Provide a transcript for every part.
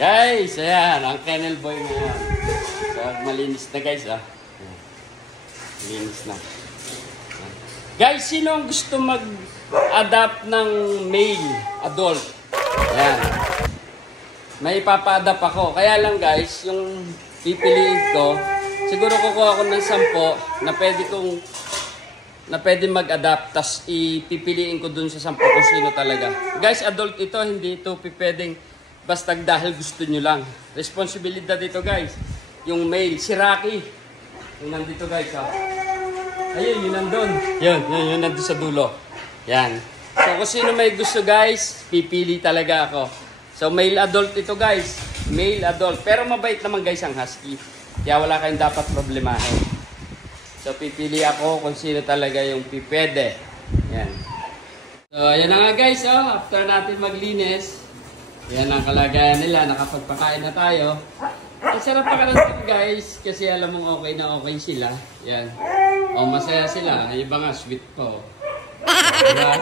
Guys, ayan, ang kennel boy ngayon. So, malinis na guys, ah. Malinis na. Guys, sino ang gusto mag-adapt ng male, adult? Ayan. May ipapa-adapt ako. Kaya lang guys, yung pipiliin ko, siguro kukuha ko ng 10 na pwede mag-adapt. Tapos ipipiliin ko dun sa 10 kung sino talaga. Guys, adult ito, hindi ito pipwedeng basta dahil gusto nyo lang. Responsibilidad dito guys. Yung male, si Rocky. Yung nandito guys, ha. Ayun, yun nandun. Yun nandun sa dulo. Yan. So kung sino may gusto guys, pipili talaga ako. So male adult ito guys. Male adult. Pero mabait naman guys ang husky. Kaya wala kayong dapat problemahin. So pipili ako kung sino talaga yung pipwede. Yan. So ayan na nga guys, oh. After natin maglinis, yan ang kalagayan nila. Nakapagpakain na tayo. Ang sarap pakalantin guys. Kasi alam mong okay na okay sila. Yan. O masaya sila. Yung iba nga sweet po. Diba?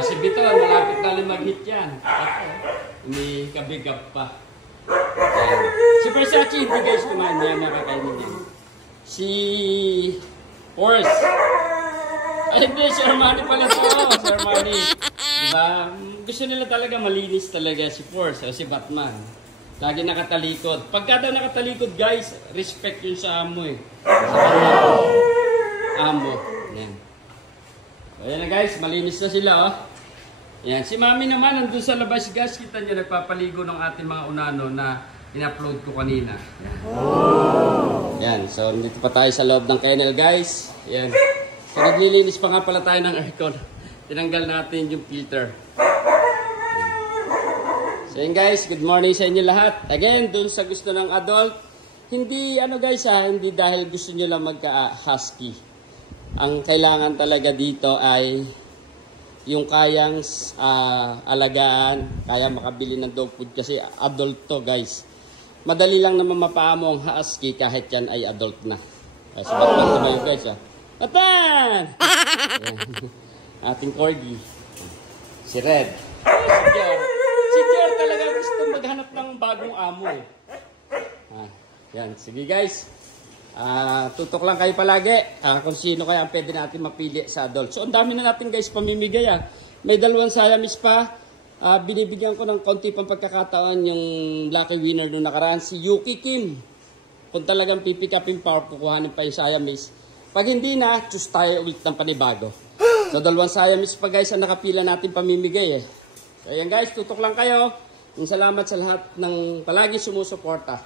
Si Bito, malapit na rin mag-hit yan. Ako, hindi kabigap pa. Yan. Si Versace, hindi guys kumain niya. Nakakainin din. Si Horse. Ay hindi, si Armani pala ito. Si Armani. Diba? Gusto nila talaga malinis talaga si Force o si Batman. Lagi nakatalikod. Pagka daw nakatalikod guys, respect yun sa amo eh. Sa amo. Yan. So yan na guys, malinis na sila oh. Yan. Si Mami naman nandun sa labas guys. Kita nyo nagpapaligo ng ating mga unano na in-upload ko kanina. Yan. Yan. So dito pa tayo sa loob ng kennel guys. Yan. So naglilinis pa nga pala tayo ng aircon. Tinanggal natin yung filter. So yun guys, good morning sa inyo lahat. Again, dun sa gusto ng adult, hindi ano guys hindi dahil gusto nyo lang magka-husky. Ang kailangan talaga dito ay yung kayang alagaan, kaya makabili ng dog food kasi adult to guys. Madali lang naman mapaamo ang husky kahit yan ay adult na. Kasi sabay guys Atan! Ating corgi. Si Red. Si Dior talaga gusto maghanap ng bagong amo eh. Yan. Sige guys. Tutok lang kayo palagi. Kung sino kaya ang pwede natin mapili sa adult. So ang dami na natin guys pamimigay May 2 Siamese pa. Binibigyan ko ng konti pang pagkakataon yung lucky winner nung nakaraan. Si Yuki Kim. Kung talagang pipikapin power, kukuhanin pa yung Siamese. Pag hindi na, choose tayo ulit ng panibago. So 2 Siamese pa guys ang nakapila natin pamimigay eh. So ayan guys, tutok lang kayo. Salamat sa lahat ng palagi sumusuporta.